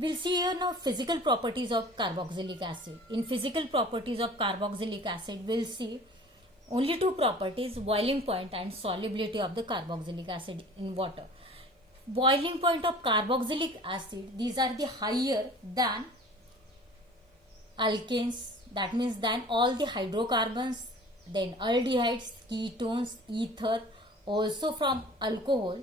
We'll see here now physical properties of carboxylic acid. In physical properties of carboxylic acid, we'll see only two properties, boiling point and solubility of the carboxylic acid in water. Boiling point of carboxylic acid, these are the higher than alkanes, that means than all the hydrocarbons, then aldehydes, ketones, ether, also from alcohol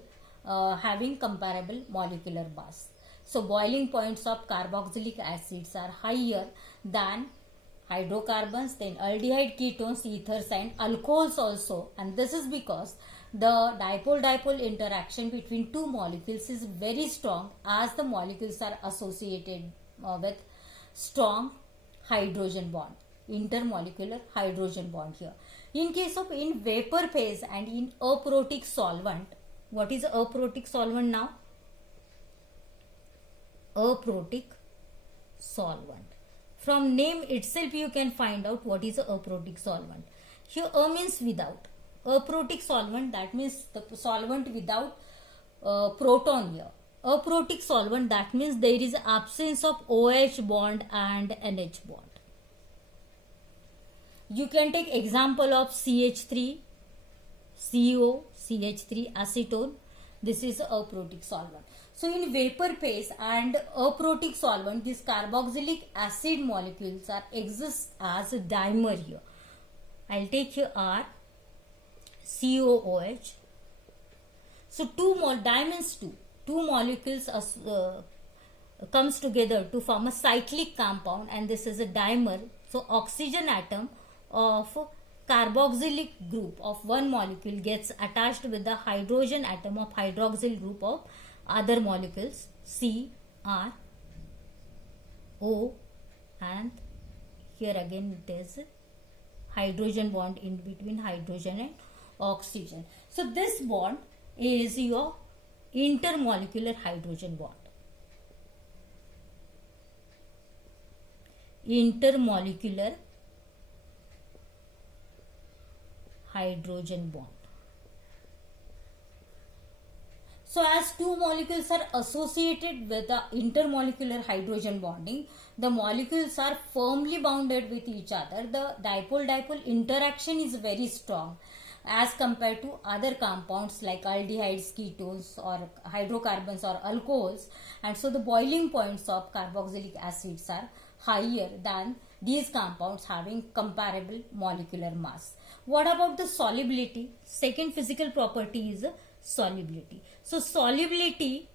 having comparable molecular mass. So boiling points of carboxylic acids are higher than hydrocarbons, then aldehyde, ketones, ethers and alcohols also, and this is because the dipole-dipole interaction between two molecules is very strong, as the molecules are associated with strong hydrogen bond, intermolecular hydrogen bond here. In case of in vapor phase and in aprotic solvent, what is aprotic solvent now? Aprotic solvent. From name itself you can find out what is a aprotic solvent. Here A means without. Aprotic solvent, that means the solvent without proton here. Aprotic solvent, that means there is absence of OH bond and NH bond. You can take example of CH3, CO, CH3, acetone. This is aprotic solvent. So in vapor phase and aprotic solvent, these carboxylic acid molecules are exist as a dimer here. I'll take here R, COOH. So diamonds two molecules comes together to form a cyclic compound, and this is a dimer. So oxygen atom of carboxylic group of one molecule gets attached with the hydrogen atom of hydroxyl group of other molecules, C, R, O, and here again it is hydrogen bond in between hydrogen and oxygen. So this bond is your intermolecular hydrogen bond. Intermolecular hydrogen bond. So as two molecules are associated with the intermolecular hydrogen bonding, the molecules are firmly bounded with each other. The dipole-dipole interaction is very strong as compared to other compounds like aldehydes, ketones or hydrocarbons or alcohols, and so the boiling points of carboxylic acids are higher than these compounds having comparable molecular mass. What about the solubility? Second physical property is solubility. So solubility,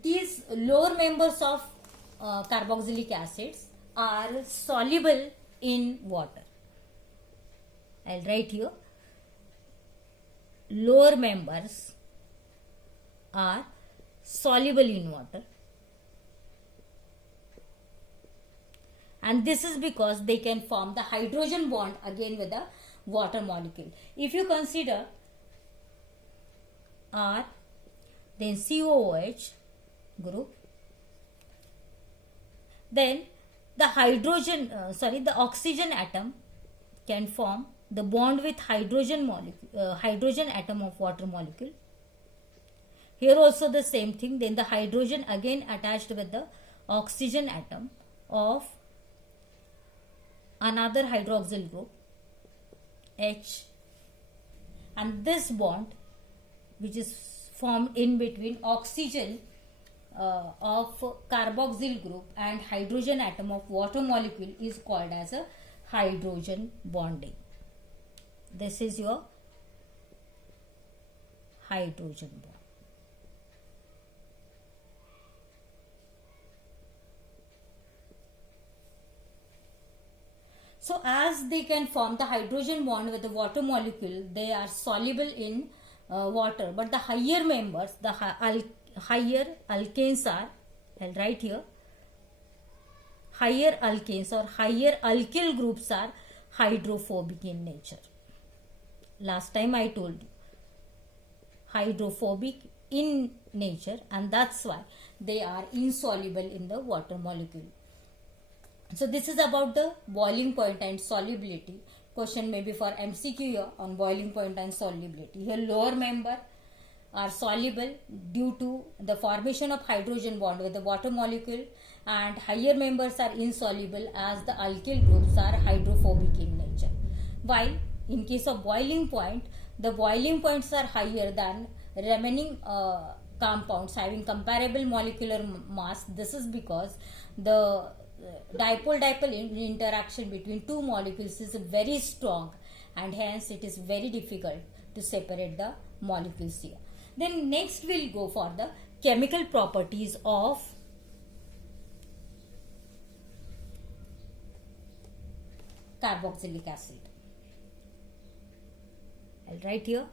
these lower members of carboxylic acids are soluble in water. I'll write here, lower members are soluble in water, and this is because they can form the hydrogen bond again with the water molecule. If you consider R, then COOH group, then the the oxygen atom can form the bond with hydrogen atom of water molecule. Here also the same thing. Then the hydrogen again attached with the oxygen atom of another hydroxyl group H, and this bond which is formed in between oxygen of carboxyl group and hydrogen atom of water molecule is called as a hydrogen bonding. This is your hydrogen bond. So as they can form the hydrogen bond with the water molecule, they are soluble in water. But the higher members, the higher alkanes are, I'll write here, higher alkanes or higher alkyl groups are hydrophobic in nature. Last time I told you, hydrophobic in nature, and that's why they are insoluble in the water molecule. So this is about the boiling point and solubility. Question maybe for MCQ here on boiling point and solubility. Here lower member are soluble due to the formation of hydrogen bond with the water molecule, and higher members are insoluble as the alkyl groups are hydrophobic in nature. While in case of boiling point, the boiling points are higher than remaining compounds having comparable molecular mass. This is because the dipole-dipole interaction between two molecules is very strong, and hence it is very difficult to separate the molecules here. Then next we'll go for the chemical properties of carboxylic acid. I'll write here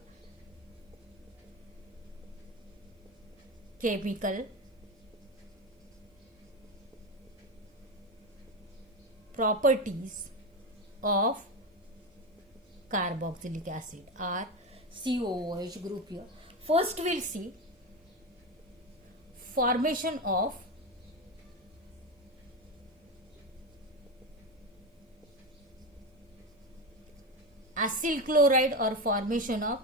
chemical properties of carboxylic acid are COOH group here. First we'll see formation of acyl chloride or formation of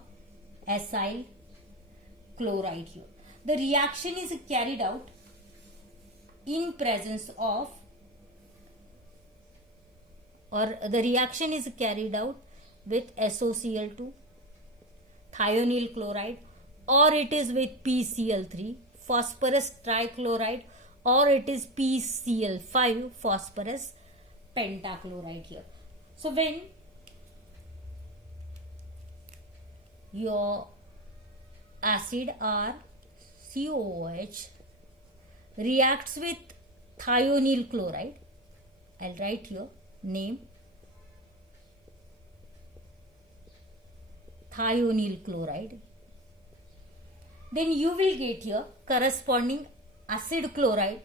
acyl chloride here. The reaction is carried out in presence of, or the reaction is carried out with SOCl2, thionyl chloride, or it is with PCl3, phosphorus trichloride, or it is PCl5, phosphorus pentachloride here. So when your acid or COOH reacts with thionyl chloride, I'll write here name thionyl chloride, then you will get here corresponding acyl chloride,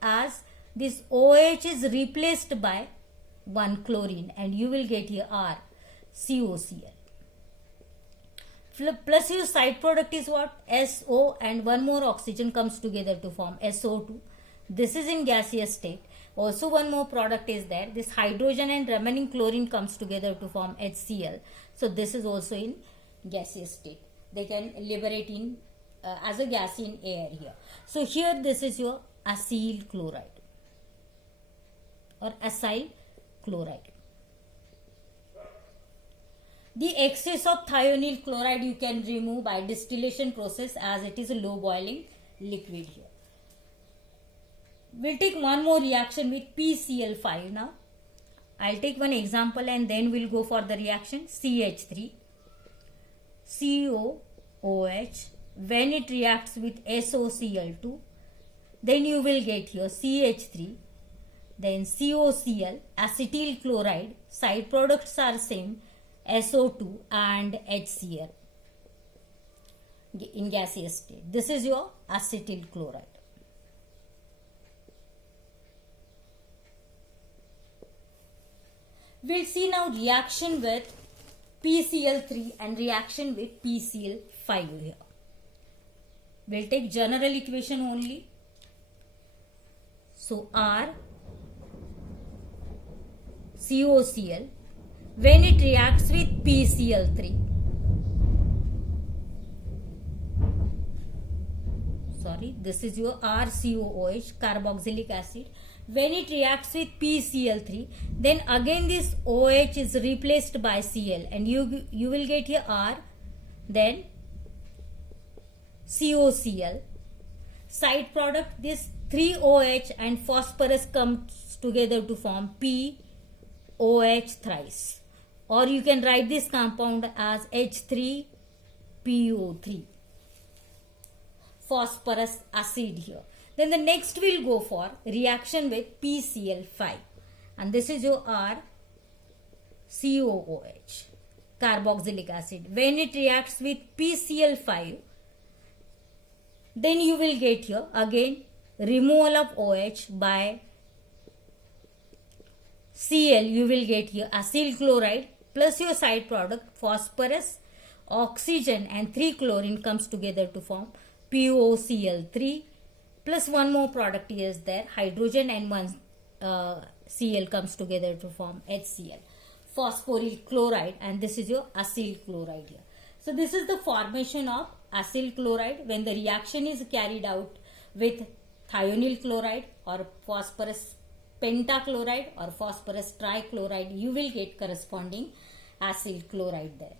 as this OH is replaced by one chlorine, and you will get here R COCl. Plus your side product is what? SO, and one more oxygen comes together to form SO2. This is in gaseous state. Also one more product is there. This hydrogen and remaining chlorine comes together to form HCl. So this is also in gaseous state. They can liberate in as a gas in air here. So here this is your acyl chloride or acyl chloride. The excess of thionyl chloride you can remove by distillation process, as it is a low boiling liquid here. We'll take one more reaction with PCl5 now. I'll take one example and then we'll go for the reaction. CH3 COOH, when it reacts with SOCl2, then you will get here CH3, then COCl, acetyl chloride, side products are same, SO2 and HCl in gaseous state. This is your acetyl chloride. We'll see now reaction with PCl3 and reaction with PCl5 here. We'll take general equation only. So R COCl, when it reacts with PCl3, this is your RCOOH, carboxylic acid. When it reacts with PCl3, then again this OH is replaced by Cl, and you will get here R, then COCl. Side product, this 3OH and phosphorus comes together to form POH thrice, or you can write this compound as H3PO3, phosphorus acid here. Then the next we'll go for reaction with PCl5, and this is your RCOOH, carboxylic acid. When it reacts with PCl5, then you will get here again removal of OH by Cl. You will get here acyl chloride plus your side product phosphorus, oxygen and 3 chlorine comes together to form POCl3, plus one more product is there, hydrogen and one Cl comes together to form HCl, phosphoryl chloride, and this is your acyl chloride here. So this is the formation of acyl chloride. When the reaction is carried out with thionyl chloride or phosphorus pentachloride or phosphorus trichloride, you will get corresponding acyl chloride there.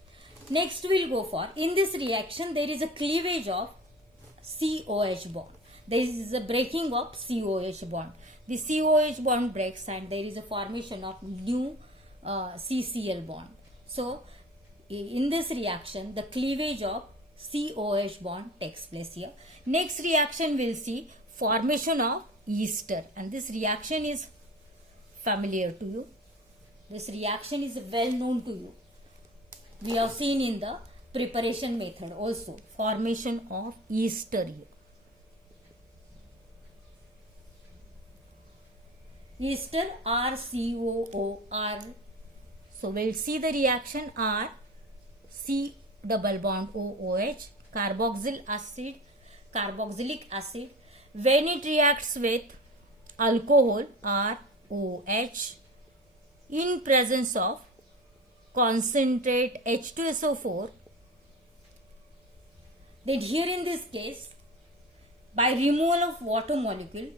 Next we'll go for, in this reaction there is a cleavage of COH bond. There is a breaking of COH bond. The COH bond breaks and there is a formation of new CCl bond. So in this reaction the cleavage of COH bond takes place here. Next reaction we'll see formation of ester, and this reaction is familiar to you. This reaction is well known to you. We have seen in the preparation method also, formation of ester here. Ester RCOOR. So we'll see the reaction R C double bond OOH, carboxylic acid. When it reacts with alcohol ROH in presence of concentrate H2SO4, then here in this case, by removal of water molecule,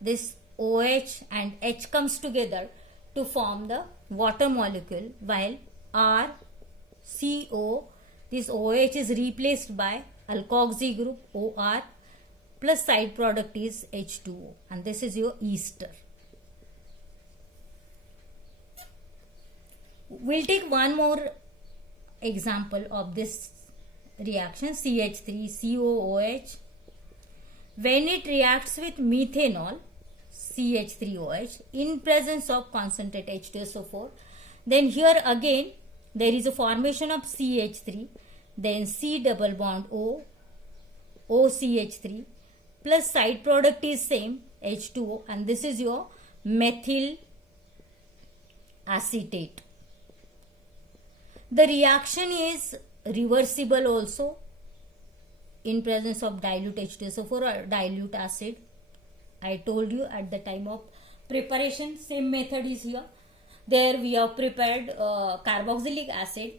this OH and H comes together to form the water molecule, while RCO, this OH is replaced by alkoxy group OR plus side product is H2O, and this is your ester. We'll take one more example of this reaction, CH3COOH. When it reacts with methanol CH3OH in presence of concentrate H2SO4, then here again there is a formation of CH3, then C double bond O, OCH3 plus side product is same H2O, and this is your methyl acetate. The reaction is reversible also in presence of dilute H2SO4 or dilute acid. I told you at the time of preparation, same method is here. There we have prepared carboxylic acid,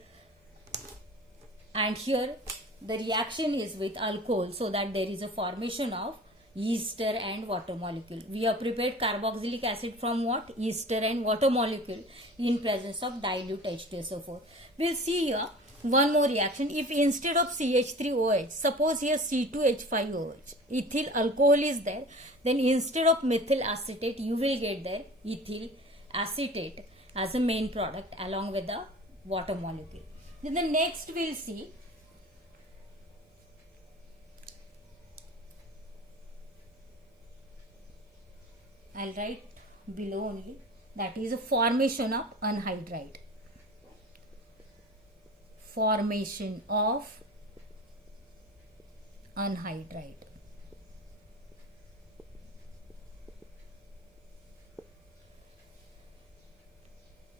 and here the reaction is with alcohol, so that there is a formation of ester and water molecule. We have prepared carboxylic acid from what? Ester and water molecule in presence of dilute H2SO4. We'll see here one more reaction. If instead of CH3OH, suppose here C2H5OH, ethyl alcohol is there, then instead of methyl acetate you will get there ethyl acetate as a main product along with the water molecule. Then the next we'll see I'll write below only, that is a formation of anhydride. Formation of anhydride.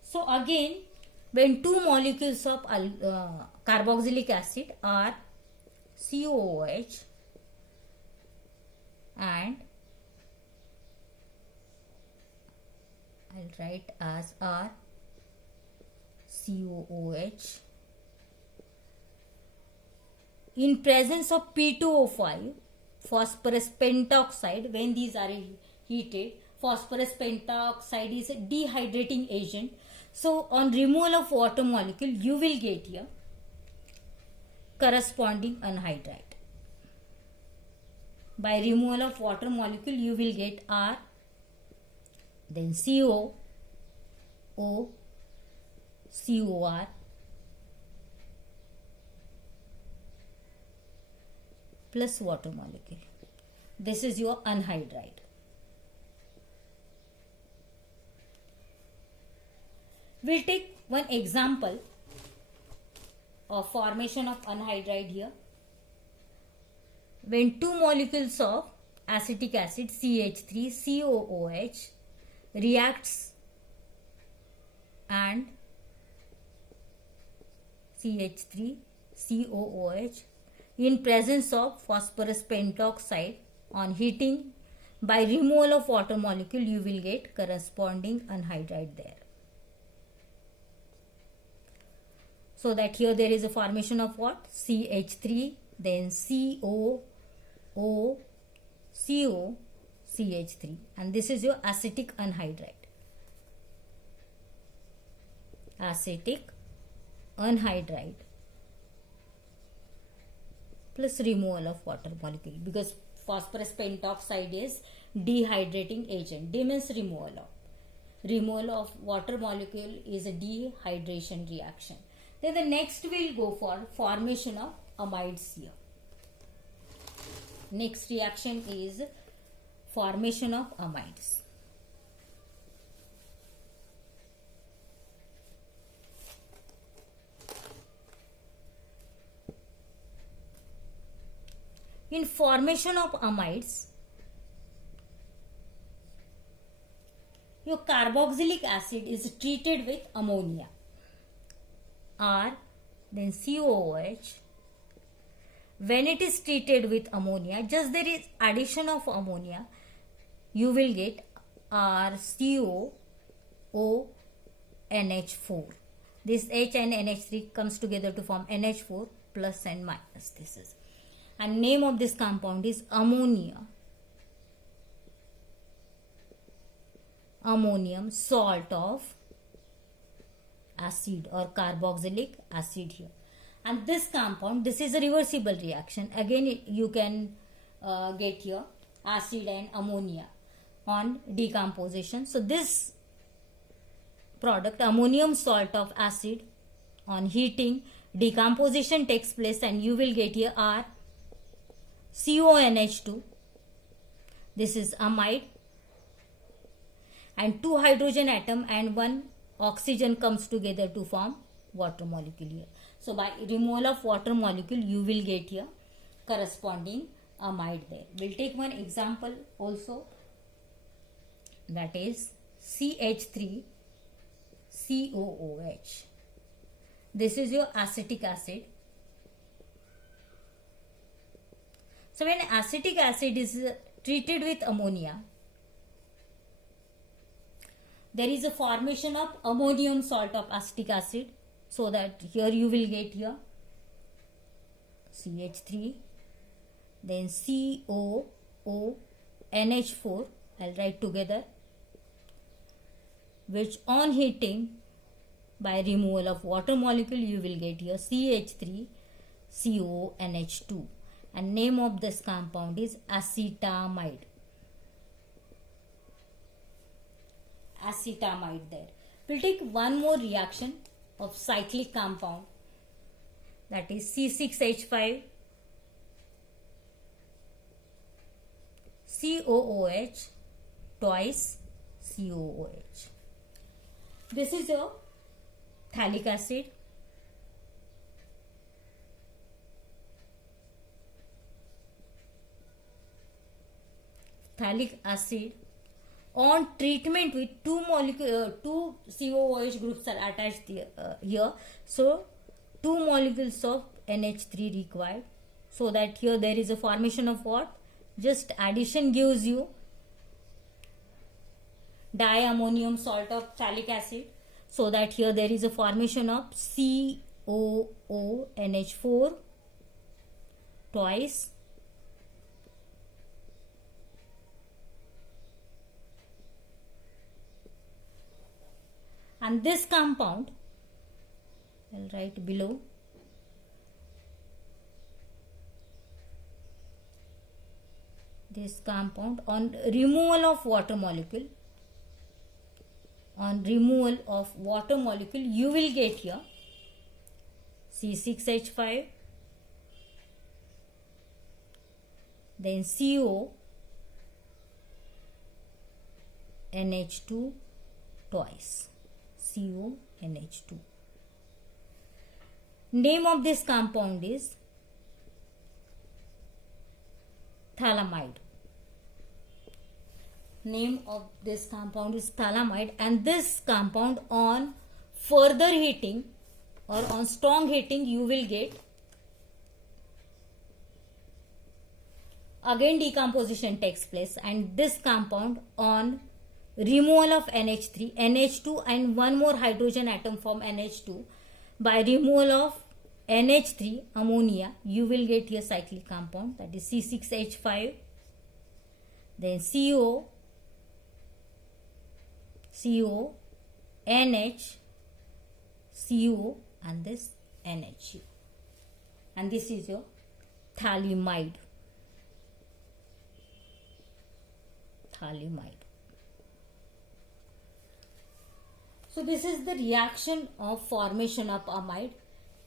So again, when two molecules of carboxylic acid are COOH and I'll write as R COOH in presence of P2O5 phosphorus pentoxide. When these are heated, phosphorus pentoxide is a dehydrating agent. So on removal of water molecule you will get here corresponding anhydride. By removal of water molecule you will get R, then CO, O, COR plus water molecule. This is your anhydride. We'll take one example of formation of anhydride here. When two molecules of acetic acid CH3COOH reacts and CH3COOH in presence of phosphorus pentoxide, on heating by removal of water molecule you will get corresponding anhydride there. So that here there is a formation of what? CH3, then CO, CH3, and this is your acetic anhydride. Acetic anhydride plus removal of water molecule, because phosphorus pentoxide is dehydrating agent. D means removal of water molecule is a dehydration reaction. Then the next we'll go for formation of amides here. Next reaction is formation of amides. In formation of amides, your carboxylic acid is treated with ammonia, R, then COOH. When it is treated with ammonia, just there is addition of ammonia, you will get RCOONH4. This H and NH3 comes together to form NH4 plus and minus. This is, and name of this compound is ammonium salt of acid or carboxylic acid here. And this compound, this is a reversible reaction. Again you can get here acid and ammonia on decomposition. So this product, ammonium salt of acid, on heating, decomposition takes place and you will get here RCONH2. This is amide, and 2 hydrogen atom and 1 oxygen comes together to form water molecule here. So by removal of water molecule you will get here corresponding amide there. We'll take one example also, that is CH3COOH. This is your acetic acid. So when acetic acid is treated with ammonia, there is a formation of ammonium salt of acetic acid. So that here you will get here CH3, then COONH4, I'll write together, which on heating by removal of water molecule you will get here CH3CONH2, and name of this compound is acetamide. Acetamide there. We'll take one more reaction of cyclic compound, that is C6H5 COOH twice COOH. This is a phthalic acid. Phthalic acid on treatment with two COOH groups are attached here. So 2 molecules of NH3 required. So that here there is a formation of what? Just addition gives you diammonium salt of phthalic acid. So that here there is a formation of COONH4 twice. And this compound, I'll write below, this compound on removal of water molecule, you will get here C6H5, then CONH2 twice. CONH2. Name of this compound is phthalimide. Name of this compound is phthalimide, and this compound on further heating or on strong heating you will get again decomposition takes place, and this compound on removal of NH3, NH2 and one more hydrogen atom from NH2 By removal of NH3 ammonia, you will get your cyclic compound, that is C6H5, then CO, NH, CO, and this NHU. And this is your phthalimide. So this is the reaction of formation of amide.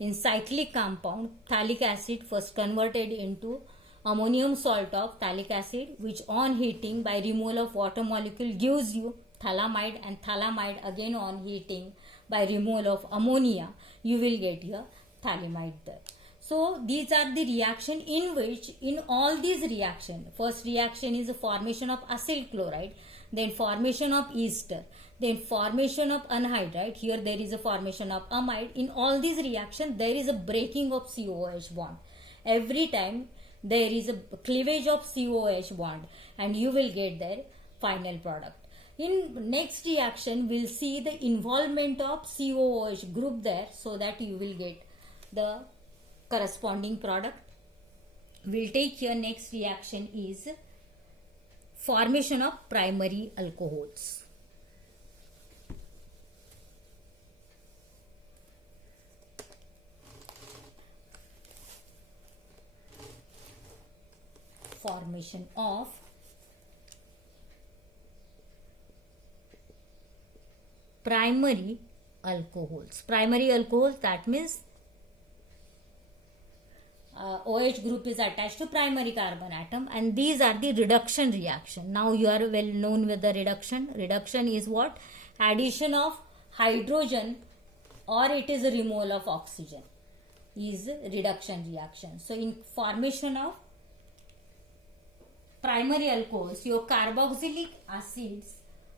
In cyclic compound, phthalic acid first converted into ammonium salt of phthalic acid, which on heating by removal of water molecule gives you phthalimide, and phthalimide again on heating by removal of ammonia, you will get your phthalimide there. So these are the reaction in which, in all these reaction, first reaction is the formation of acyl chloride, then formation of ester, then formation of anhydride. Here there is a formation of amide. In all these reactions, there is a breaking of COOH bond. Every time there is a cleavage of COOH bond, and you will get their final product. In next reaction, we'll see the involvement of COOH group there, so that you will get the corresponding product. We'll take here next reaction is formation of primary alcohols. Formation of primary alcohols. Primary alcohols, that means OH group is attached to primary carbon atom, and these are the reduction reaction. Now you are well known with the reduction. Reduction is what? Addition of hydrogen, or it is a removal of oxygen, is reduction reaction. So in formation of primary alcohols, your carboxylic acids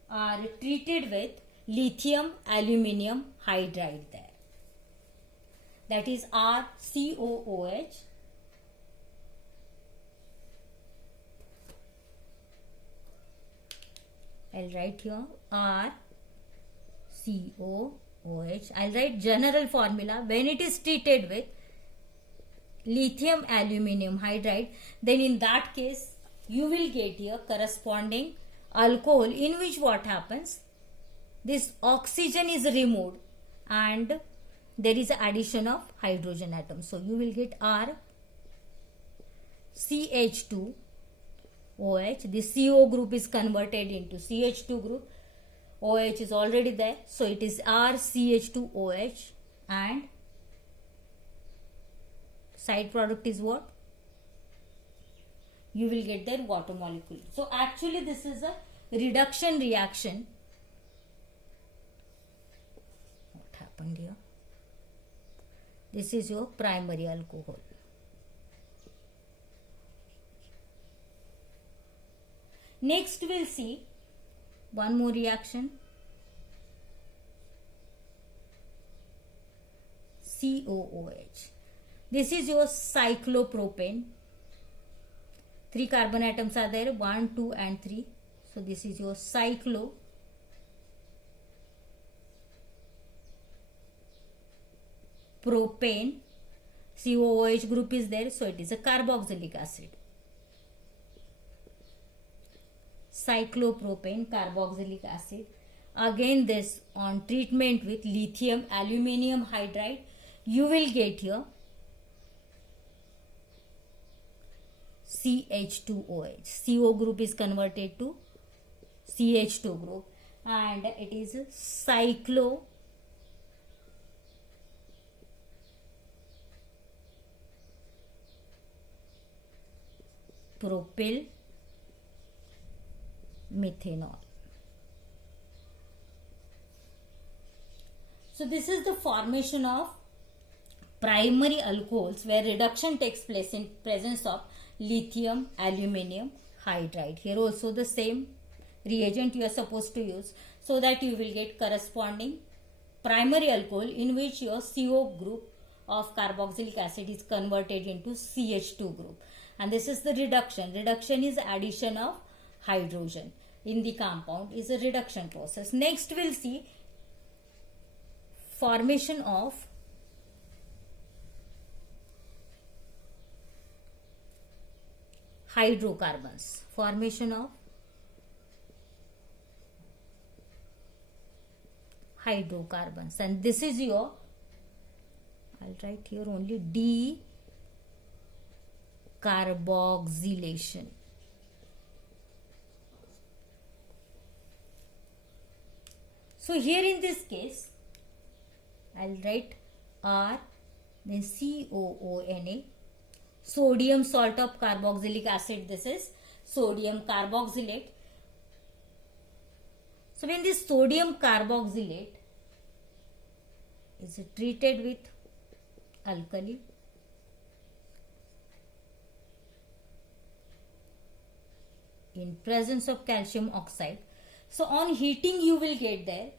are treated with lithium aluminium hydride there. That is RCOOH. I'll write here RCOOH. I'll write general formula. When it is treated with lithium aluminium hydride, then in that case you will get here corresponding alcohol, in which what happens? This oxygen is removed and there is addition of hydrogen atom. So you will get RCH2OH. This CO group is converted into CH2 group. OH is already there. So it is RCH2OH, and side product is what? You will get their water molecule. So actually this is a reduction reaction. What happened here? This is your primary alcohol. Next we'll see one more reaction. COOH. This is your cyclopropane. 3 carbon atoms are there, 1, 2 and 3. So this is your cyclopropane. COOH group is there, so it is a carboxylic acid. Cyclopropane carboxylic acid. Again this on treatment with lithium aluminium hydride, you will get here CH2OH. CO group is converted to CH2 group, and it is cyclopropyl methanol. So this is the formation of primary alcohols, where reduction takes place in presence of lithium aluminium hydride. Here also the same reagent you are supposed to use, so that you will get corresponding primary alcohol, in which your CO group of carboxylic acid is converted into CH2 group. And this is the reduction. Reduction is addition of hydrogen in the compound, is a reduction process. Next we'll see formation of hydrocarbons. Formation of hydrocarbons, and this is your, I'll write here only, decarboxylation. So here in this case, I'll write R, then COONA, sodium salt of carboxylic acid. This is sodium carboxylate. So when this sodium carboxylate is treated with alkali, in presence of calcium oxide, so on heating you will get there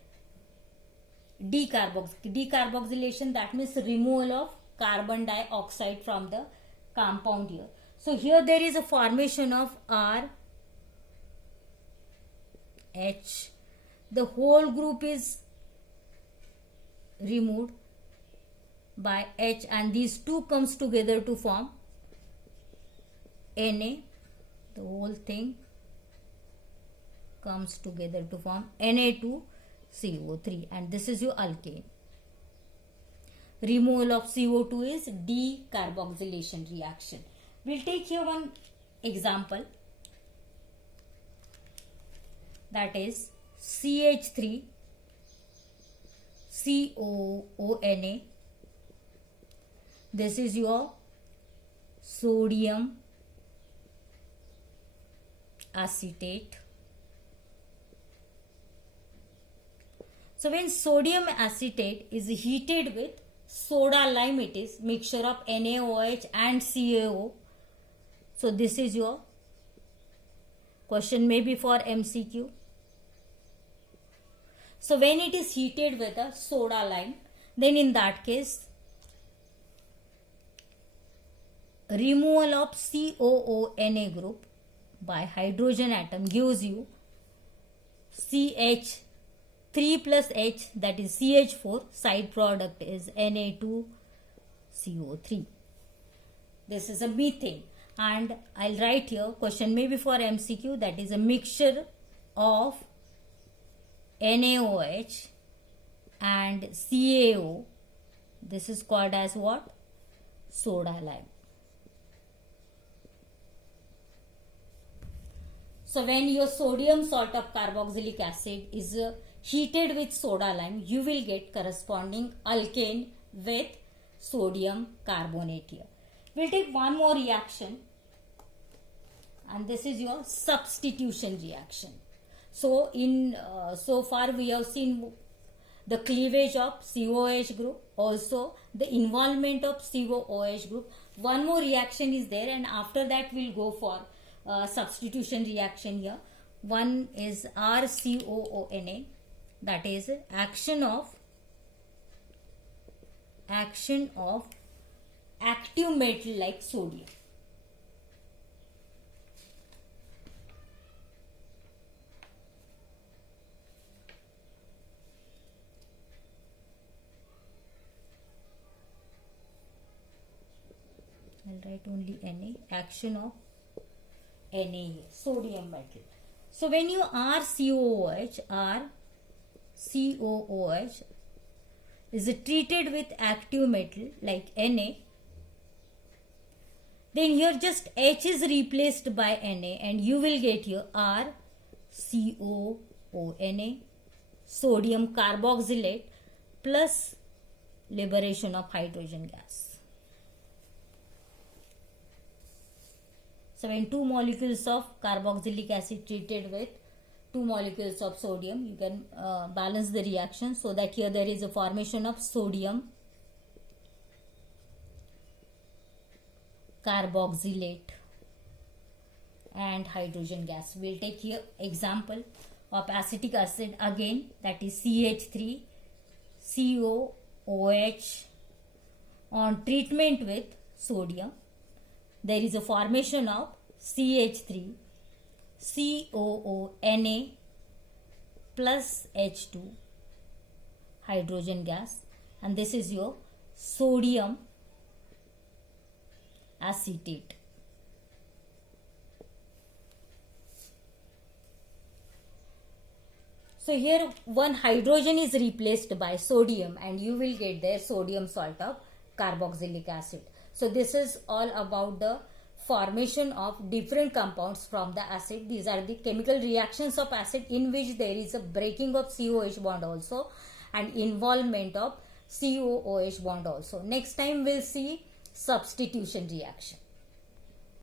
decarboxylation, that means removal of carbon dioxide from the compound here. So here there is a formation of R, H, the whole group is removed by H, and these two comes together to form Na, the whole thing comes together to form Na2CO3, and this is your alkane. Removal of CO2 is decarboxylation reaction. We'll take here one example, that is CH3COONA. This is your sodium acetate. So when sodium acetate is heated with soda lime, it is mixture of NaOH and CaO. So this is your question, maybe for MCQ. So when it is heated with a soda lime, then in that case, removal of COONA group by hydrogen atom gives you CH3 plus H, that is CH4, side product is Na2CO3. This is a methane, and I'll write here, question maybe for MCQ, that is a mixture of NaOH and CaO. This is called as what? Soda lime. So when your sodium salt of carboxylic acid is heated with soda lime, you will get corresponding alkane with sodium carbonate here. We'll take one more reaction, and this is your substitution reaction. So in so far we have seen the cleavage of COOH group, also the involvement of COOH group. One more reaction is there, and after that we'll go for substitution reaction here. One is RCOONA, that is action of active metal like sodium. I'll write only Na, action of Na, sodium metal. So when you RCOOH is treated with active metal like Na, then here just H is replaced by Na, and you will get here RCOONA, sodium carboxylate plus liberation of hydrogen gas. So when two molecules of carboxylic acid treated with two molecules of sodium, you can balance the reaction, so that here there is a formation of sodium carboxylate and hydrogen gas. We'll take here example of acetic acid again, that is CH3COOH. On treatment with sodium, there is a formation of CH3COONA plus H2 hydrogen gas, and this is your sodium acetate. So here one hydrogen is replaced by sodium and you will get there sodium salt of carboxylic acid. So this is all about the formation of different compounds from the acid. These are the chemical reactions of acid in which there is a breaking of COH bond also and involvement of COOH bond also. Next time we'll see substitution reaction.